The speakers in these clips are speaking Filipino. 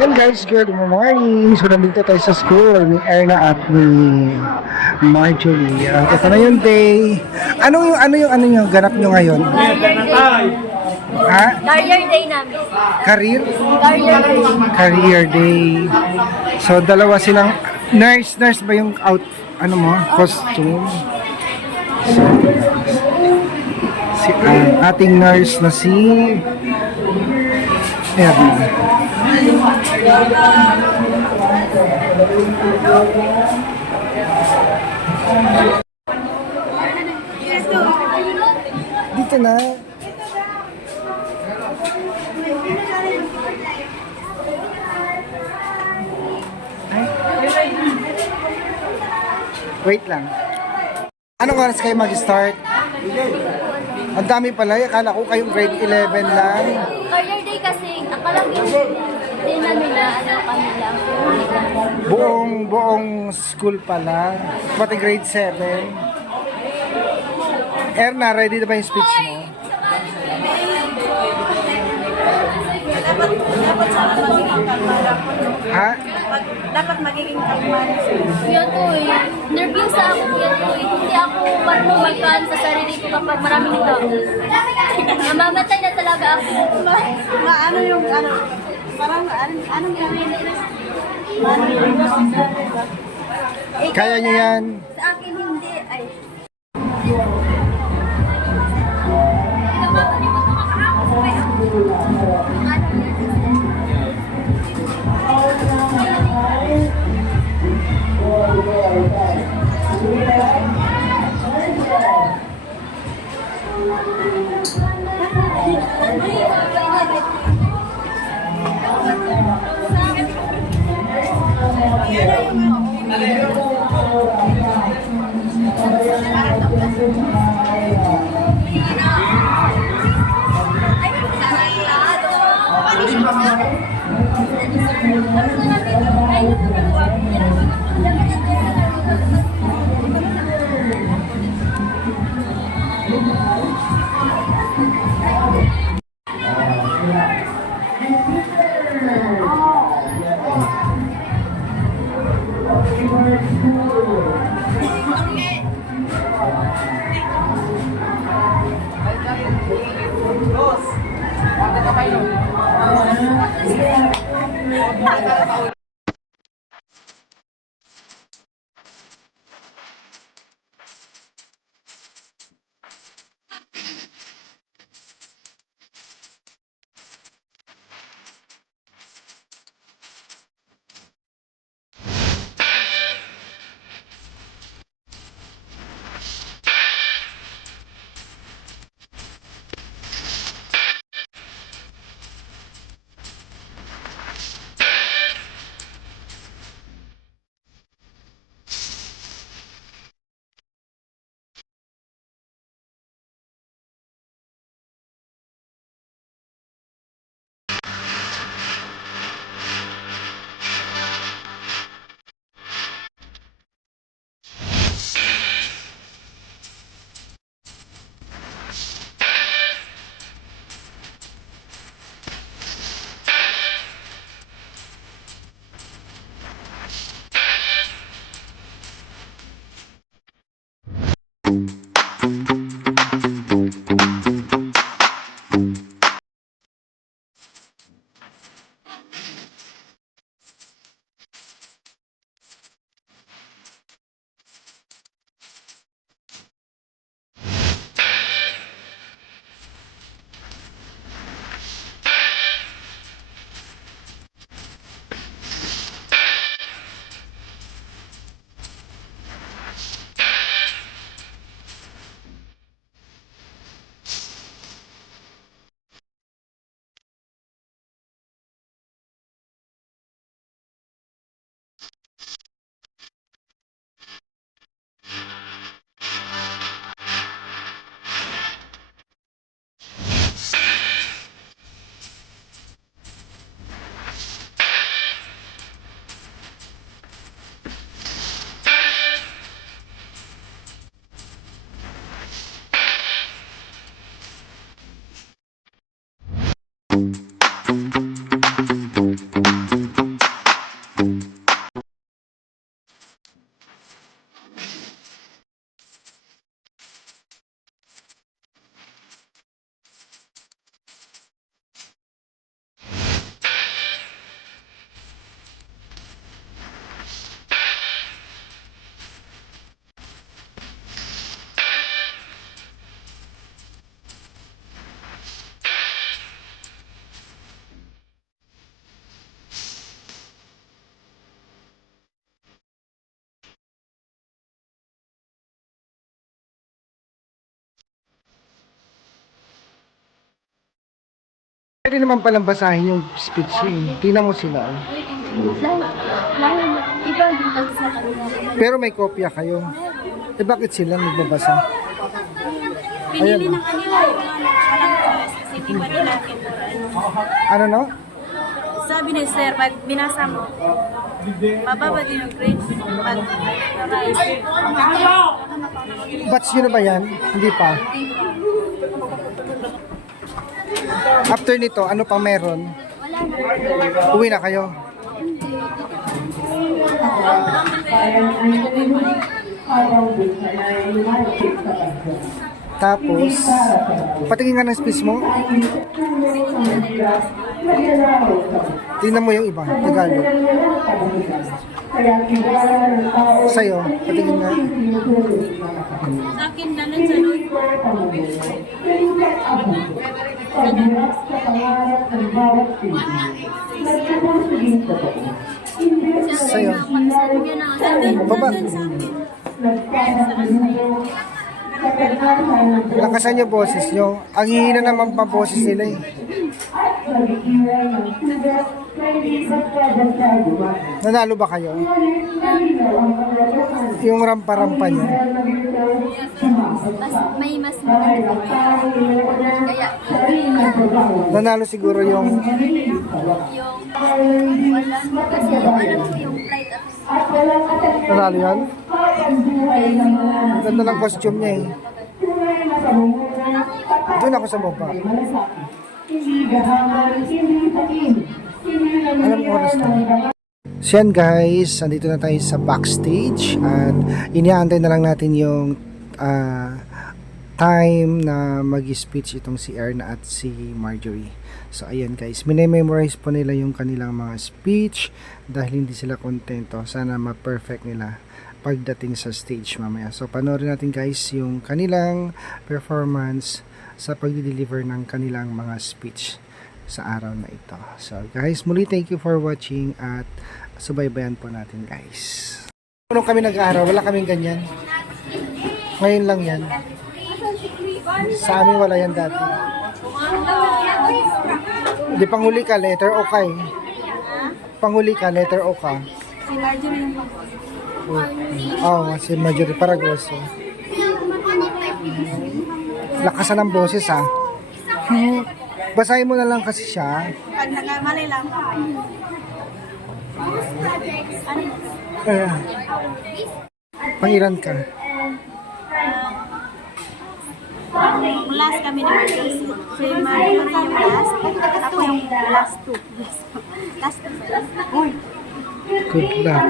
Hey guys, good morning! So nandito tayo sa school ni Erna at ni Marjorie. Ito na yung day. Ano yung ganap nyo ngayon? Ha? Career day namin. Career? Career day. Career day. So dalawa silang nurse ba yung costume? So, si ating nurse na si Erna. Dito na. Wait lang. Anong oras kayo mag-start? Ang dami pala. Akala ko kayong grade 11 lang. Career day kasi, akala ko hindi na nila, kami lang. Buong school pala. Pati grade 7. Erna, ready na ba yung speech mo? Ha? Dapat magiging kalman. Yan po eh. Nervous ako yan po eh. Hindi ako marunong magkaan sa sarili ko kapag maraming ito. Mamamatay na talaga ako. Ano yung parang anong gawin? Kaya niyo yan. Sa akin hindi. Ay. Pwede naman palang basahin yung speech eh. Tingnan mo sila. Iba din kasi sa kanila. Pero may kopya kayo. Eh bakit sila nagbabasa? Pinili ng kanila yung walang choice kasi di ba nila kinuran. Ano no? Sabi ni sir, pag binasa mo, mababa din yung grades. Pag Batch nyo na ba yan? Hindi pa. After nito, ano pa meron? Uwi na kayo. Tapos, patingin nga ng speech mo. Tingnan mo yung iba, Tagalog. Sa'yo, patingin nga. sa akin, nanan sa doon. Sa'yo. Baba. Lakasan yung boses nyo. Ang hihina naman pa boses nila eh. Nanalo ba kayo? Yung rampa-rampa niya. May mas maganda. Kaya, Nanalo siguro yung wala. Kasi alam ko yung flight at nanalo yan. Ganda ng costume niya eh. Doon ako sa baba. Alam ko oras na. So yan guys, andito na tayo sa backstage at iniaantay na lang natin yung time na mag-speech itong si Erna at si Marjorie. So ayan guys, minememorize po nila yung kanilang mga speech dahil hindi sila kontento. Sana ma-perfect nila pagdating sa stage mamaya. So panoorin natin guys yung kanilang performance sa pag-deliver ng kanilang mga speech sa araw na ito. So guys, muli thank you for watching at subaybayan po natin guys. Nung kami nag-aaral, wala kaming ganyan. Ngayon lang yan. Sa amin wala yan dati. Di panghuli ka, letter O ka eh. Panghuli ka, letter O ka. Si Marjorie yung Oo, si Marjorie Paragoso. Lakasan ng boses ha. Basahin mo na lang kasi siya. pag nakamali lang. Pangilan ka. Last kami ni Marjorie. Si Marjorie yung last. Ako yung last two. Last two. Good luck.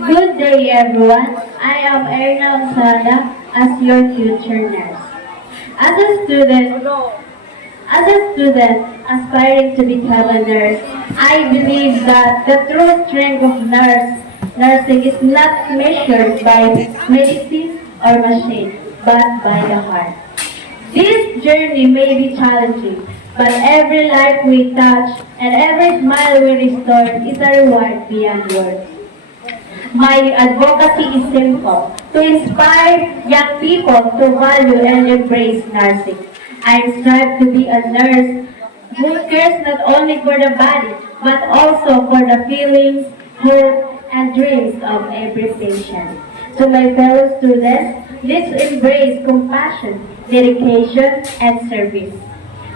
Good day, everyone. I am Erna Osada as your future nurse. As a student aspiring to become a nurse, I believe that the true strength of nursing is not measured by medicine or machine, but by the heart. This journey may be challenging, but every life we touch and every smile we restore is a reward beyond words. My advocacy is simple, to inspire young people to value and embrace nursing. I strive to be a nurse who cares not only for the body, but also for the feelings, hope, and dreams of every patient. To my fellow students, let's embrace compassion, dedication, and service.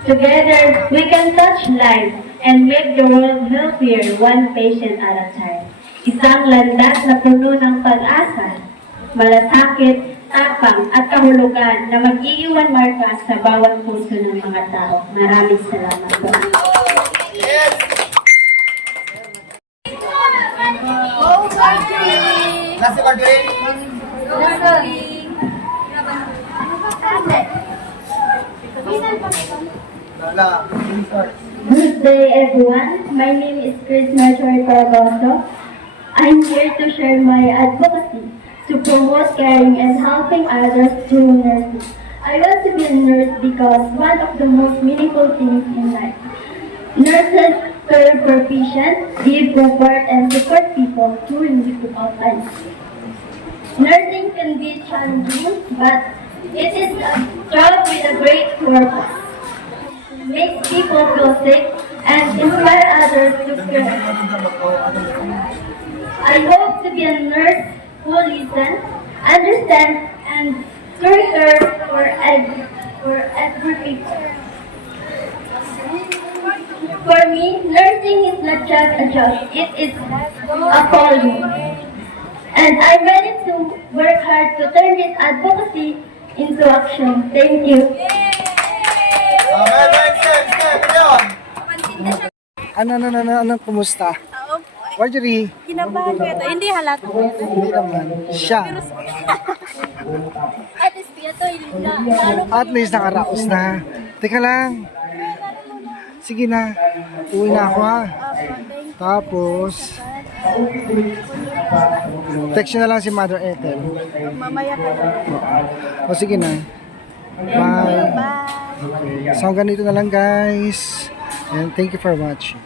Together, we can touch lives and make the world healthier one patient at a time. Isang landas na puno ng pag-asa, malasakit, tapang at kahulugan na mag-iiwan marka sa bawat puso ng mga tao. Maraming salamat po. oh, Marjorie! Nasi Marjorie? Marjorie! Good day, everyone. My name is Chris Marjorie Paragoso. I'm here to share my advocacy to promote caring and helping others through nursing. I want to be a nurse because one of the most meaningful things in life. Nurses care for patients, give comfort, and support people during difficult times. Nursing can be challenging, but it is a job with a great purpose. Makes people feel safe and inspire others to care. I hope to be a nurse who listens, understands, and cares for every people. For me, nursing is not just a job, it is a calling. And I'm ready to work hard to turn this advocacy into action. Thank you. Ano, kumusta? Marjorie, Kinabahan ko ito. Hindi halata. hindi naman. Siya. At least, ito, lalo At least nakaraos na. Teka lang. Sige na. Uwi na ako ha. Tapos, text nyo na lang si Mother Ethel. Mamaya ka na. O sige na. Bye. Bye. So hanggang dito na lang guys. And thank you for watching.